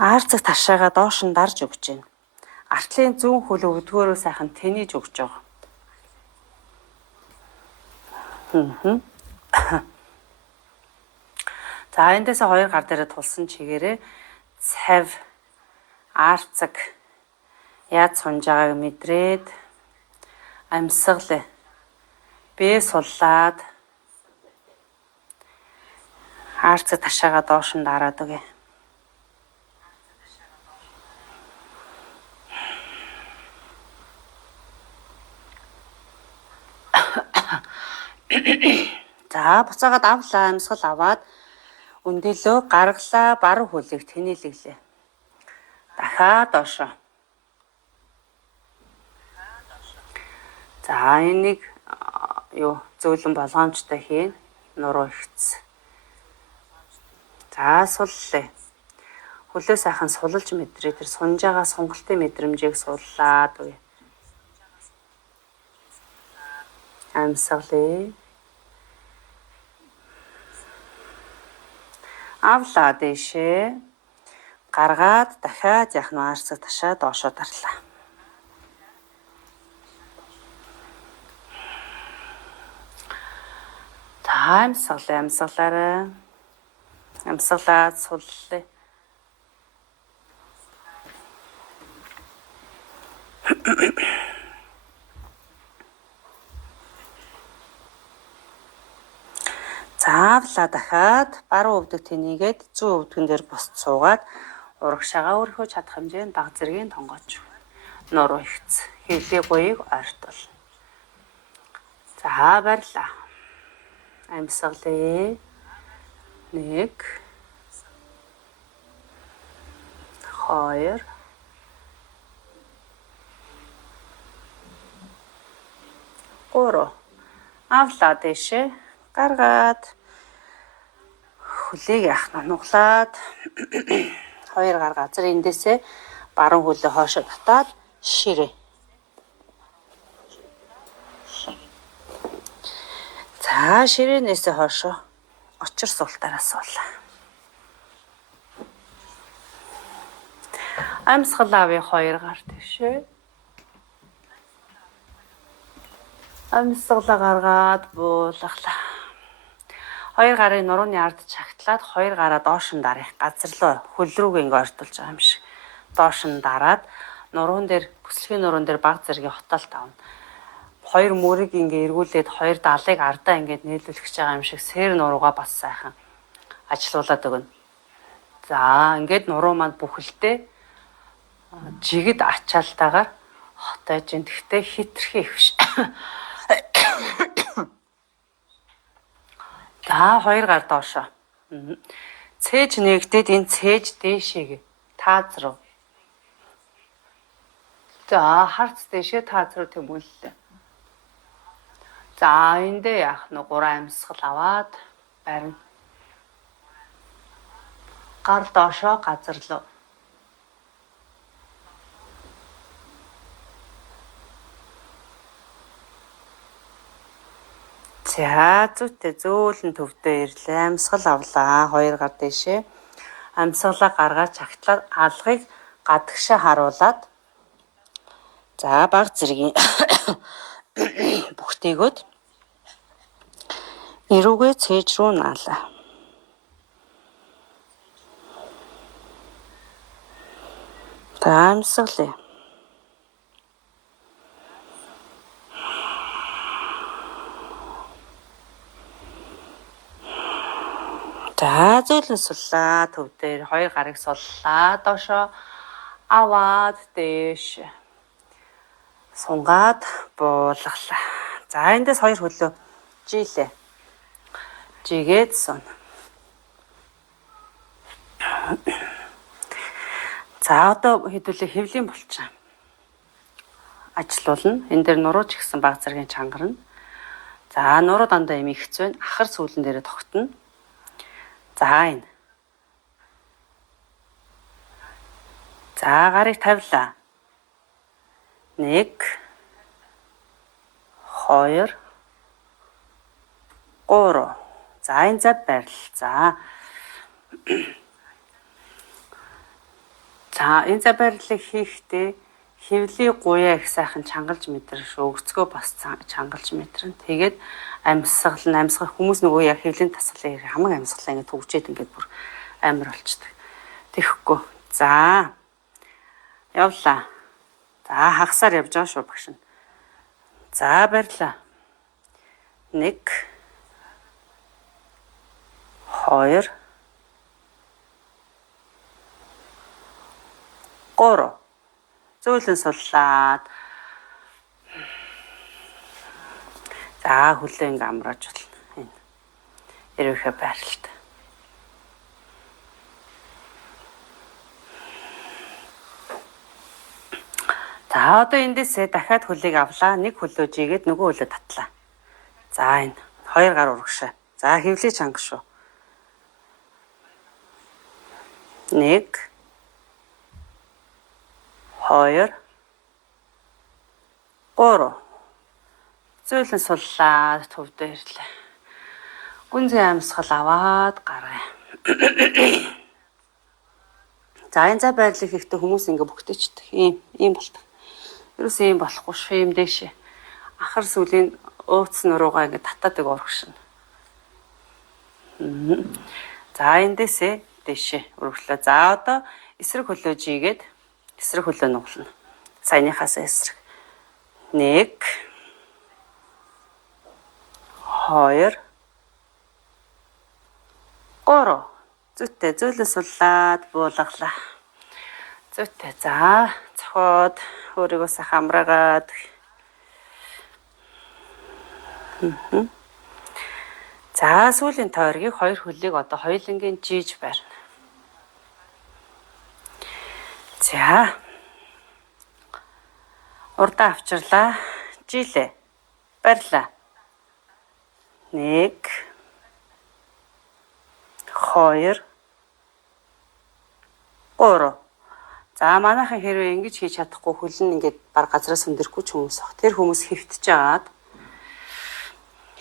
Аарцаг ташаагаа доош нь дарж өгч байна. Артлын зүүн хөл өвдгөөрөө сайхан тэнийж өгч байгаа. За эндээс хоёр гар дээр тулсан чигээрээ цав аарцаг яаж сунж байгааг мэдрээд амьсгал бие суллаад аарцаг ташаагаа доош нь дараад өгье. За буцаагаад авлаа, амьсгал аваад өндөлөө гаргалаа, баруун хөлийг тэнэлэглээ. Дахиад доошоо. За энийг зөөлөн болгоомжтой хийн. Нуруу ихц. За суллаа. Хөлөө сайхан сулж мэдрээ. Тэр сунж байгаа сунгалтын мэдрэмжийг суллаад үе. Амьсгалээ. Авлаа дэшээ. Гаргаад дахиад яах нь аарцаг ташаа доошоо дарлаа. За амьсгалаарай. Амьсгалаад суллаа. Заавлаа дахиад баруун өвдөг тэнийгээд зүүн өвдгөн дээр босч суугаад урагшаага өөрийнхөө чадах хэмжээнд баг зэргийн тонгооч. Нуруу ихц. Хөвлийн гоёыг ойртол. За барьлаа. Амьсгалээ. 1 2 3 авлаа дэшээ. Гаргаад хөлийг яах нь нуглаад хоёр гар газар эндээсээ баруун хөлөө хоошоо татаад ширээ. За ширээнээсээ хоошоо очир суултаараа суулаа. Амьсгал авъя хоёр гар дэшээ. Амьсгалаа гаргаад буулгалаа. Хоёр гарын нурууны ард чагтлаад хоёр гараа доош нь дарах газар руу хөл рүүгээ ингээ ойртуулж байгаа юм шиг. Доош нь дараад нуруун дээр бүслэгийн нуруун дээр баг зэргийн хотоолт авна. Хоёр мөрийг ингээ эргүүлээд хоёр далыг ардаа ингээ нийлүүлэх гэж байгаа юм шиг сэр нуруугаа бас сайхан ажилуулад өгнө. За ингээд нуруу манд бүхэлдээ жигд ачаалтаагаар хотойж ин гэхдээ хитрхи их биш. За хоёр гар доошоо. Цээж нэгдээд энэ цээж дээшээ тааз руу. За харц дээшээ тааз руу тэмүүллээ. За эндээ яах нь 3 амьсгал аваад барина. Гар доошоо газар руу. За зүйтэй зөөлөн төвдөө ирлээ. Амьсгал авлаа. Хоёр гар дэшээ. Амьсгалаа гаргаад чагтлаад алгыг гадагшаа харуулад за баг зэргийн бүхтэйгөөд эрүүгээ цээж рүү наалаа. За амьсгалаа. За зөөлөн суллаа. Төв дээр хоёр гарыг суллаа. Доошоо аваад дээш сунгаад буулгалаа. За эндээс хоёр хөлөө жилээ. Жигээд сун. За одоо хэдүүлээ хэвлийн булчаа. Ажилуулна. Энэ дээр нурууч гисэн баг зэргийн чангарна. За нуруу дандаа юм ихц байна. Ахар сүүлэн дээрээ тогтно. За энэ. За гарыг тавилаа. 1 2 3. За энэ зав барил. За За энэ за барилыг хийхдээ хевлийн гуяа их сайхан чангалж мэдэрш өгцгөө бас чангалж мэдэрнэ. Тэгээд амьсгал хүмүүс нөгөө яг хевлийн тасгалын хамаг амьсгалаа ингэ төгжээд ингээд бүр амар болчдөг. Тэхгүй. За. Явлаа. За хагасаар явж байгаа шүү багш нь. За барьлаа. 1 2 3 зөөлөн суллаад. За хөлөө ингээм амрааж болно. Энэ. Эрвэхэ байралт. За одоо эндээсээ дахиад хөлийг авлаа. Нэг хөлөө жигээд нөгөө хөлөө татлаа. За энэ 2 гар урагшаа. За хевлий чанга шүү. 1 2 3 зөөлөн суллаад төвдөө ирлээ. Гүнзгий амьсгал аваад гаргая. За энэ за байрлал хийхдээ хүмүүс ингээ бүгдээчдэг. Ийм болдог. Ерөөс ийм болохгүй шүү. Ийм дэшээ. Ахар сүлийн өөц нуруугаа ингээ татаадаг урагшина. За эндээсээ дэшээ өргөлөө. За одоо эсрэг хөлөө жигээд эсрэг хөлөө нуглана. Саяныхаас эсрэг. 1 2 3 зүйтэй зөөлөн суллаад буулгалаа. Зүйтэй. За цохоод өөрийгөө сайхан амраагаад. За сүүлийн тойргийг 2 хөлийг одоо хоёулангийн жийж барина. За. Урдаа авчирлаа. Жилээ. Барьлаа. 1 2 3 За манайхан хэрвээ ингэж хийж чадахгүй хөл нь ингээд баг газраас өндөрхгүй ч хүмүүс ах. Тэр хүмүүс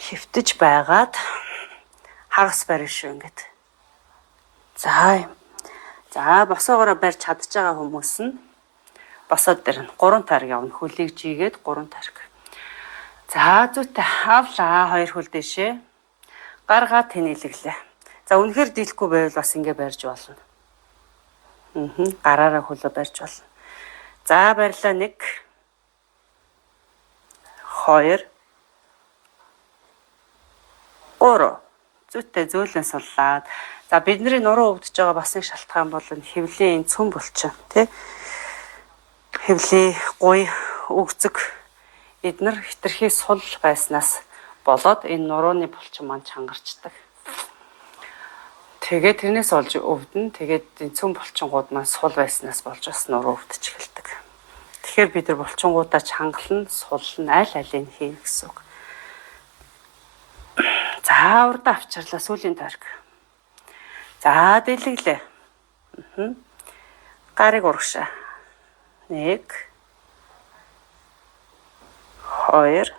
хөвтөж байгаад хагас барина шүү ингээд. За босоогоороо барьж чадж байгаа хүмүүс нь босоод дэрнэ. 3 тариг явна. Хөлийг жигээд 3 тариг. За зүйтэй авлаа 2 хөл дэшээ. Гаргаад тэнэлэглээ. За үнэхээр дийлэхгүй байвал бас ингэ барьж болно. Гараараа хөлөө барьж болно. За барьлаа 1 2 3 зүйтэй зөөлөн суллаад. За бидний нуруу өвдөж байгаа бас нэг шалтгаан бол хевлийн цөм булчин тий. Хевлийн гуй өгцөг эднэр хитрхи сул байснаас болоод энэ нурууны булчин маань чангарчдаг. Тэгээд тэрнээс олж өвдөн. Тэгээд энэ цөм булчингууд маань сул байснаас болж бас нуруу өвдөж эхэлдэг. Тэгэхээр бид нар булчингуудаа чангална, сулна, алийг хийнэ гэсэн үг. За урд авчирлаа сүүлийн тойрог. За дэлгэглээ. Гарыг урагшаа. 1 2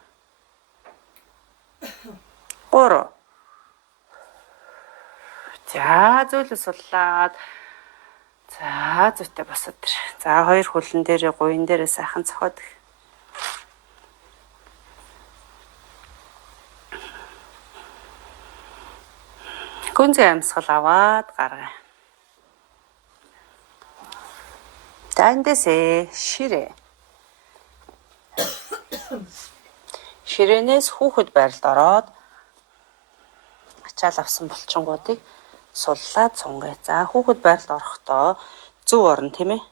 3 За зөөлөн суллаад. За зүйтэй босоод ир. За 2 хөлн дээр гуйн дээрээ сайхан цохоод. Гүнзгий амьсгал аваад гаргая. За эндээсээ ширээ. Ширээнээс хүүхэд байралд ороод ачаал авсан булчингуудыг суллаад цунгая. За хүүхэд байралд орохдоо зөв орно тийм ээ.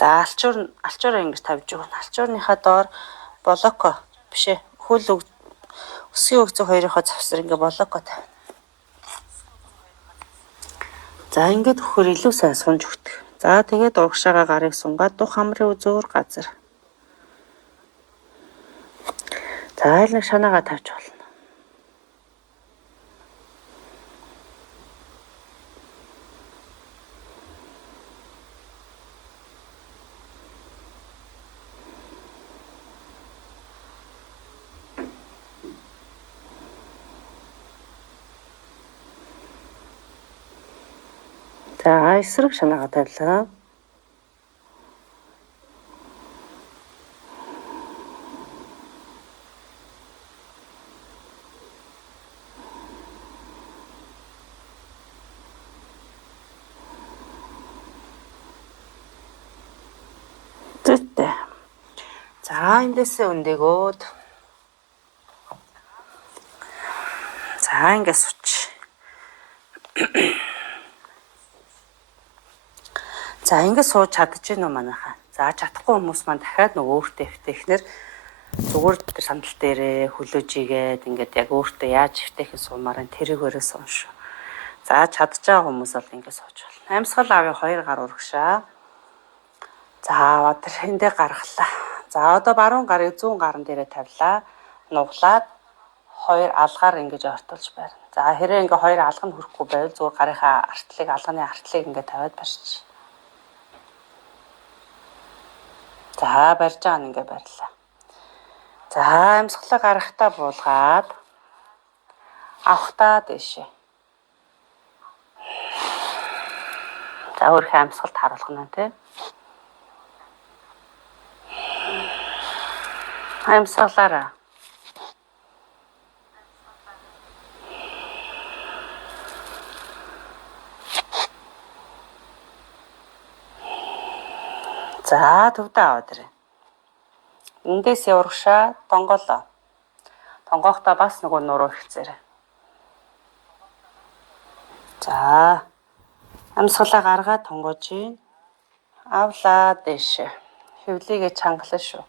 За алчуураа ингэж тавьж өгнө. Алчуурныхаа доор болоко бишээ. Хөл өсгийн өгцөг хоёрынхоо завсар ингэ болоко тавина. За ингээд өгөхөр илүү сайн сунж өгдөг. За тэгээд урагшаага гарыг сунгаад дух хамрын зөөр газар. За нэг шанаагаа тавьж болно. За эсрэг шанаагаа тавилаа. Зүйтэй. За эндээсээ өндөөгөөд. За ингэ сууч. За ингэ сууж чадчих гэнэ үү манайхаа. За чадахгүй хүмүүс маань дахиад нөгөө өөртөө эвтэхнэр зүгээр тэр сандал дээрээ хөлөөж игээд ингээд яг өөртөө яаж эвтэхин суумаар тэрийгээрээ суунш. За чадж байгаа хүмүүс бол ингэ сууж болно. Амьсгал аавын 2 гар урагшаа. За одоо эндээ гаргалаа. За одоо баруун гарыг зүүн гарн дээрээ тавилаа. Нуглаад 2 алгаар ингэж ортолж байна. За хэрэг ингээ 2 алга нь хүрэхгүй байвал зүгээр гарынхаа артлыг алганы артлыг ингээ тавиад барьчих. За барьж байгаа нь ингээ барьлаа. За амьсгалаа гаргахтаа буулгаад авахтаа дэшээ. За өөрийнхөө амьсгалд харуулах нь тий. Амьсгалаараа. За төвдөө аваад ирээ. Эндээс урагшаа тонгоолоо. Тонгоохтой бас нөгөө нуруу ихцээрээ. За амьсгалаа гаргаад тонгоож ийн. Авлаа дэшээ. Хөвлийгээ чангалаа шүү.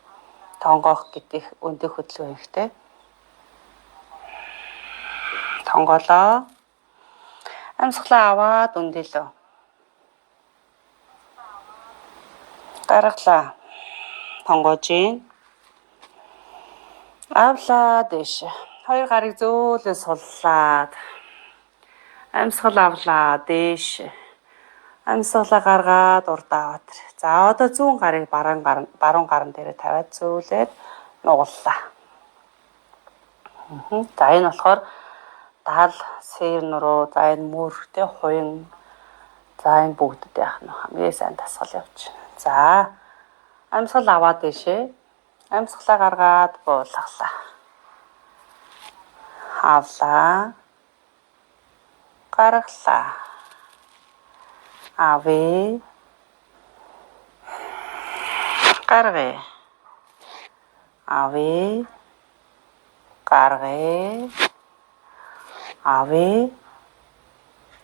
Тонгоох гэдэг өндөө хөдөлгөөн ихтэй. Тонгоолоо. Амьсгалаа аваад өндөлөө. Гаргалаа. Тонгоож ийн. Авлаа дэшээ. 2 гарыг зөөлөн суллаад. Амьсгал авлаа дэшээ. Амьсгалаа гаргаад урдаа аваад. За одоо зүүн гарыг баруун гарн дээрээ тавиад зөөлээд нугаллаа. За энэ болохоор дал, сэр нуруу, за энэ мөр, тэ хуян. За энэ бүгдэд яах нь хамгийн сайн дасгал явууч. За амьсгал аваад дэшээ. Амьсгалаа гаргаад буулгалаа. Авлаа. Гаргалаа. Авъя. Гаргая. Авъя. Гаргая. Авъя.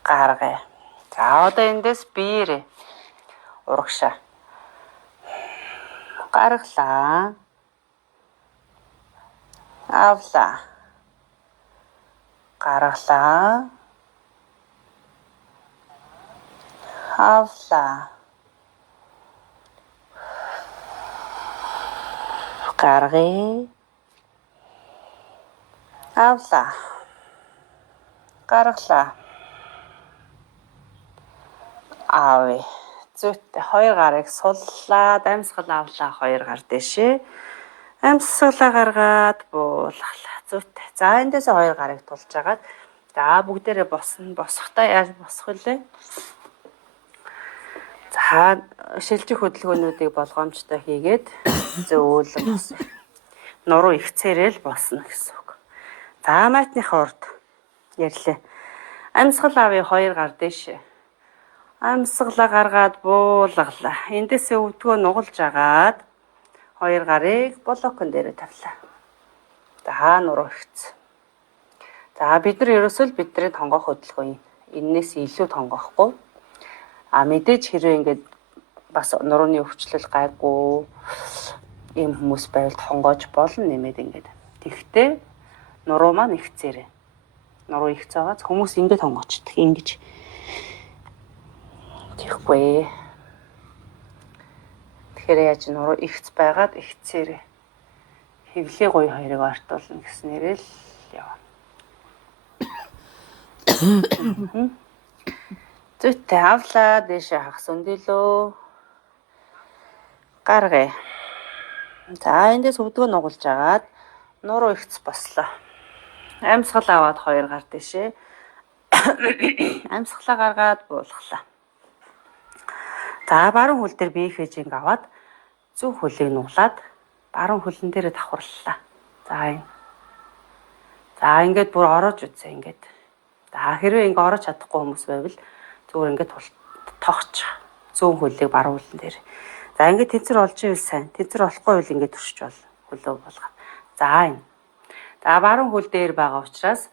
Гаргая. За одоо эндээс биеэрээ урагшаа. Гаргалаа. Авлаа. Гаргалаа. Авлаа. Гаргая. Авлаа. Гаргалаа. Авъя. Зүйтэй 2 гарыг суллаад амьсгал авлаа 2 гар дэшээ. Амьсгалаа гаргаад буулгалаа. Зүйтэй. За эндээс 2 гарыг тулж агаад за бүгдээрээ босно. Босохдоо яаж босох вүлээ? За шилжих хөдөлгөөнүүдийг болгоомжтой хийгээд зөөлөн босно. Нуруу ихцээрэл босно гэсэн үг. За маятныхаа урд ярьлаа. Амьсгал авъя 2 гар дэшээ. Амьсгалаа гаргаад буулгалаа. Эндээсээ өвдгөө нугалж агаад 2 гарыг блокон дээр тавилаа. За нуруу ихц. За бид нар ерөөсөө бидний тонгоох хөдөлгөөн энээс илүү тонгоохгүй. Мэдээж хэрэг ингээд бас нурууны өвчлөл гайгүй ийм хүмүүс байвал тонгоож болно нэмээд ингээд. Тэгвэл нуруу маань ихцээрээ. Нуруу ихц байгаа хүмүүс ингээд тонгоочдөг ингэж. Тэгэхгүй. Тэгэхээр яаж нуруу ихц байгаад ихцээрээ хэвлээ гоё хоёрыг ортуулна гэснээр л явна. Зүйтэй авлаа дэшээ хагас өндөлөө. Гаргая. За эндээс өвдгөө нугалж агаад нуруу ихц бослоо. Амьсгал аваад 2 гар дэшээ. Амьсгалаа гаргаад буулгалаа. За баруун хөл дээр бие хээжинг аваад зөв хөлийг нуглаад баруун хөлн дээрээ давхарлаа. За ингээд бүр ороож үзье ингээд. За хэрвээ ингээд орож чадахгүй хүмүүс байвал зүгээр ингээд тогч зүүн хөлийг баруун хөлн дээр. За ингээд тэнцэр олж ивэл сайн. Тэнцэр олохгүй бол ингээд төрчих бол хөлөө болгоо. За энэ. За баруун хөл дээр байгаа учраас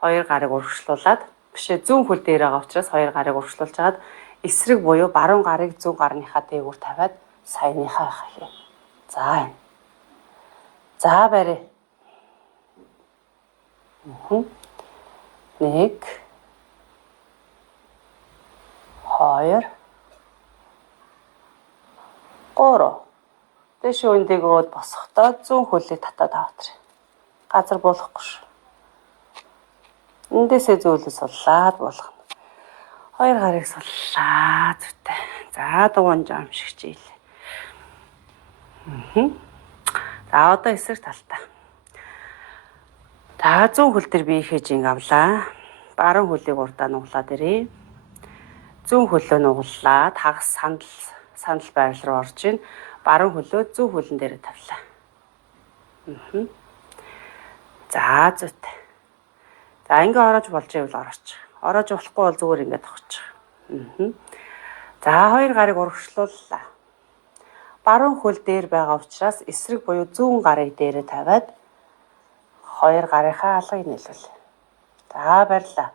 хоёр гарыг урагшлуулад бишээ зүүн хөл дээр байгаа учраас хоёр гарыг урагшлуулж хагаад эсрэг буюу баруун гарыг зүүн гарныхаа дээгүүр тавиад саяныхаа хаяа. За энэ. За барь. 1 2 3 Дэш үндэгөөд босохдоо зүүн хөлийг татаад аваач. Газар болохгүй шүү. Эндээсээ зөөлөс суллаад болгоно. Хоёр гарыг суллаа зүтэй. За дугуун жам шиг чийл. За одоо эсрэг талтаа. За зүүн хөл дээр бие хээжинг авлаа. Баруун хөлийг урдаа нуглаад ирээ. Зүүн хөлөө нуглаад хагас сандал байрал руу орж ийн. Баруун хөлөө зүүн хөлн дээр тавилаа. За зүт. За ингээ ороож болж ивэл орооч. Ороож болохгүй бол зүгээр ингээ тогтчих. За хоёр гарыг урагшлууллаа. Баруун хөл дээр байгаа учраас эсрэг буюу зүүн гарыг дээрээ тавиад хоёр гарынхаа алгыг нийлүүл. За барьлаа.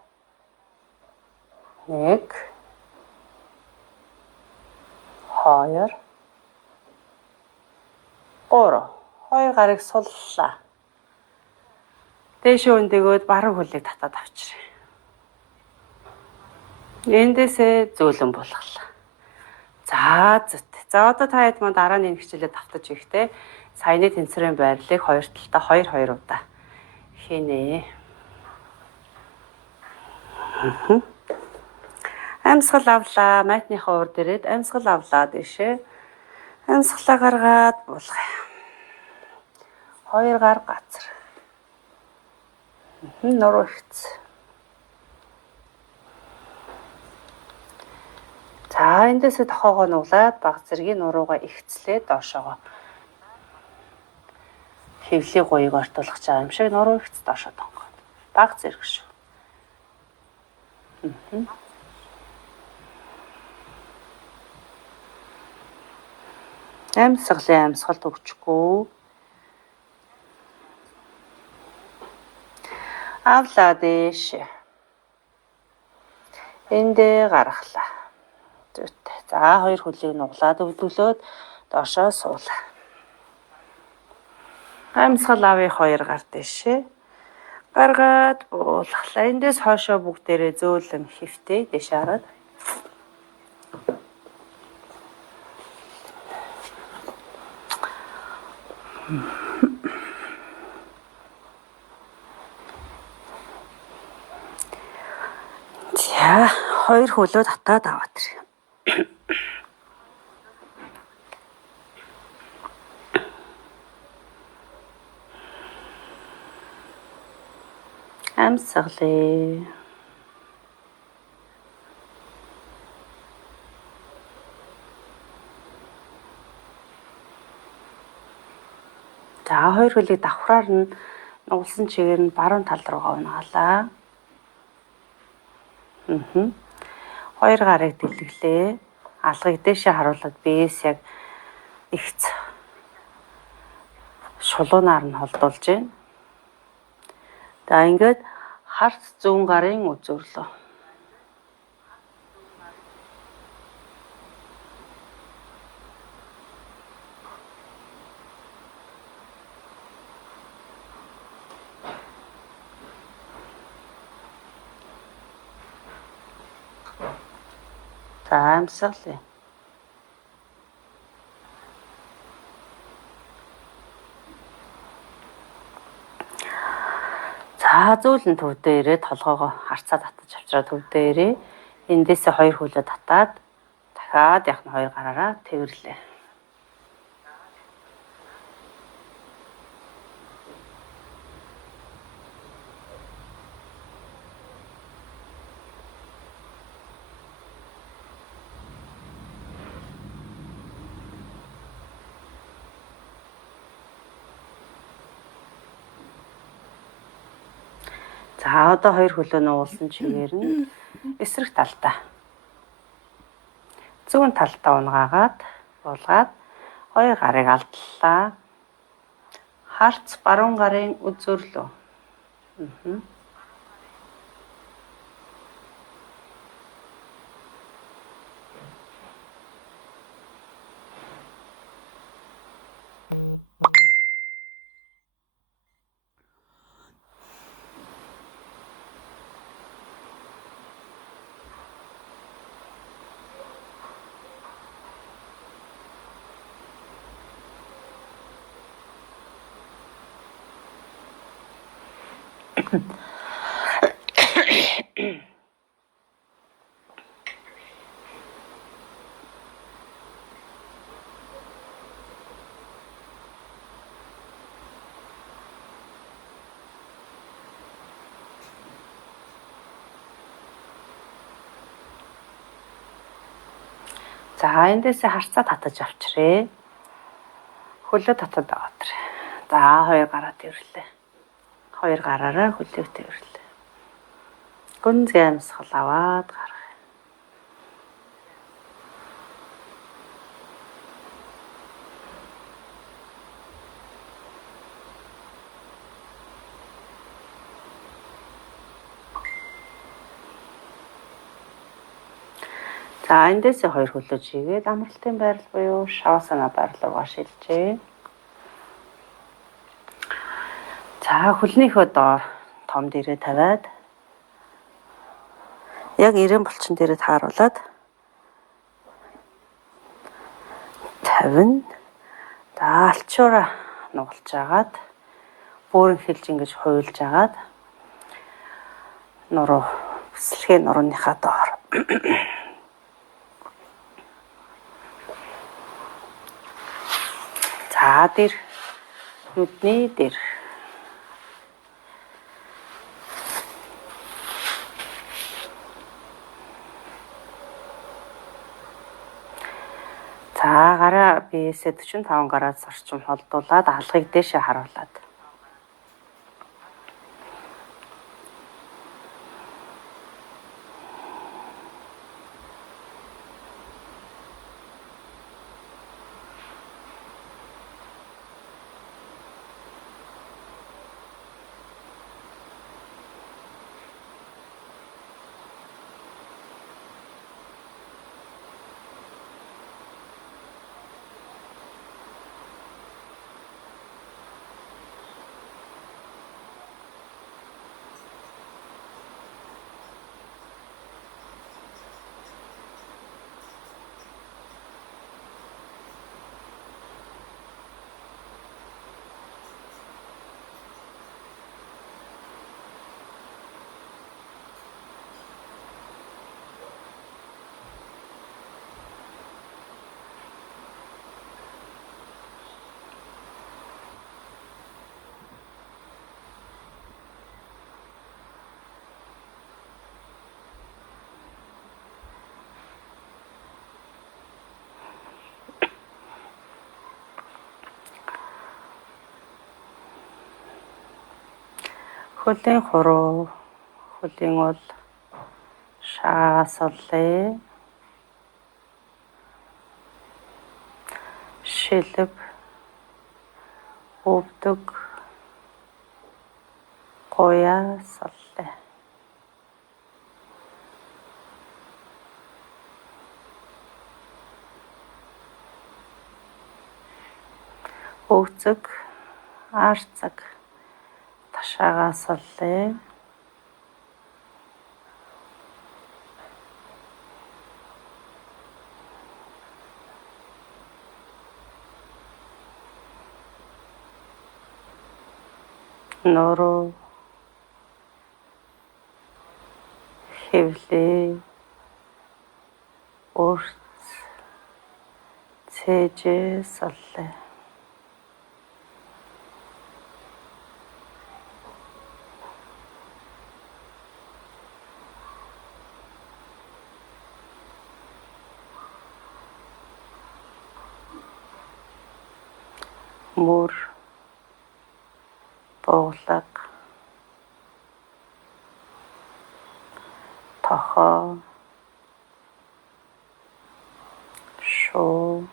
1 2 3 Хоёр гарыг суллаа. Дээшээ өндөгөөд баруун хөлийг татаад авчирээ. Эндээсээ зөөлөн булгалаа. За зүт. За одоо та хэд манд дараа нь хичээлээ давтаж ирэхдээ саяны тэнцвэрийн байрлалыг хоёр талдаа 2 удаа хийнэ. Амьсгал авлаа. Майтныхаа уур дээрээ амьсгал авлаа дэшээ. Амьсгалаа гаргаад булгая. Хоёр гар газар. Нуруу ихц. За эндээсээ тохоогоо нуглаад баг зэргийн нуруугаа ихцлээ доошоогоо. Хэвлийн гуйг ортуулах байгаа юм шиг нуруу ихц доошоо тонгоод. Баг зэрэг шүү. Амьсгалт өгчгүй. Авлаа дэш. Эндээ гаргалаа. Зүт. За хоёр хөлийг нуглаад өвдөлөөд доошоо суулаа. Амьсгал авъя хоёр гар дэшээ. Гаргаад буулгалаа. Эндээс хоошоо бүгдээрээ зөөлөн хөвтэй дэш хараад. За хоёр хөлөө татаад аваад ирээ. Амьсгалээ. За хоёр хөлийг давхраар нь нугалсан чигээр нь баруун тал руугаа унгаалаа. Хоёр гарыг дэлгэлээ. Алгыг дээшээ харуулад биес яг ихц шулуунаар нь холдуулж байна. За ингээд харт зүүн гарын үзүүрлөө. За амьсгалээ. За зөөлөн төвдөө ирээд толгоогоо харцаа татаж авчраад төвдөө ирээ. Эндээсээ хоёр хөлөө татаад дахиад яг нь хоёр гараараа тэрвэрлээ. За одоо хоёр хөлөө нуулсан чигээр нь эсрэг талдаа. Зүүн талдаа унгаагаад буулгаад хоёр гарыг алдлаа. Харц баруун гарын үзүүрлөө. За эндээсээ харцаа татаж авчрээ. Хөлөө татаад аваадэр. За хоёр гараа тэрвэрлээ. Хоёр гараараа хөлийг тэрвэрлээ. Гүнзгий амьсгал аваад гарах. За эндээсээ хоёр хөлөө чигээд амралтын байрал буюу шавасана байрал руугаа шилжээ. За хөлнийхөө доор том дээрээ тавиад яг 90 булчин дээрээ тааруулаад 50. За алчуура нугалж агаад бөөрн хэлж ингэж хуйлж агаад нуруу бүслэхээ нурууныхаа доор за дээр нүдний дээр за гараа биесээ 45 градус орчим холдуулаад алгыг дээшээ харуулад хөлийн хуруу, хөлийн уул шаагаас олъё. Шилэг, өвдөг, гуяас олъё. Өвцөг, арцаг, ташаагаас олъё. Нуруу, хэвлээ, урт, цээжээс олъё. Мөр, бууглаг, тохоо, шуу,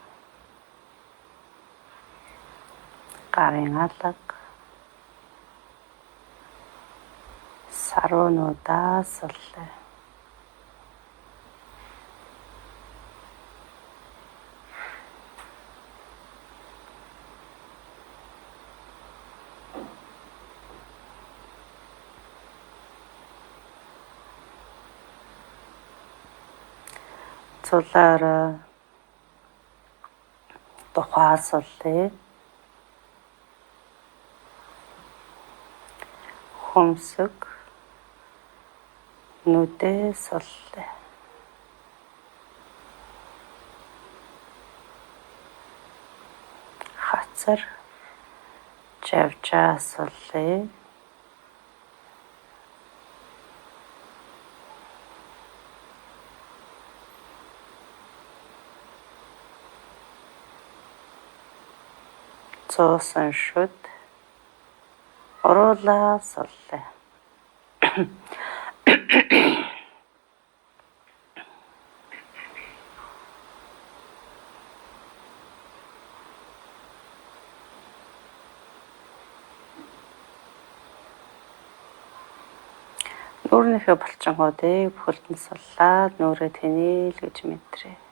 гарын алга, саруунуудаа суллаа. Цулаараа тухаа суллаа. Хөмсөг нүдээ суллаа. Хацар жавжаа суллаа. Цуусан шүд уруулаа суллаа. Нүүрнийхээ булчингуудыг бүхэлд нь суллаад нүрээ тэнээл гэж мэдрээ.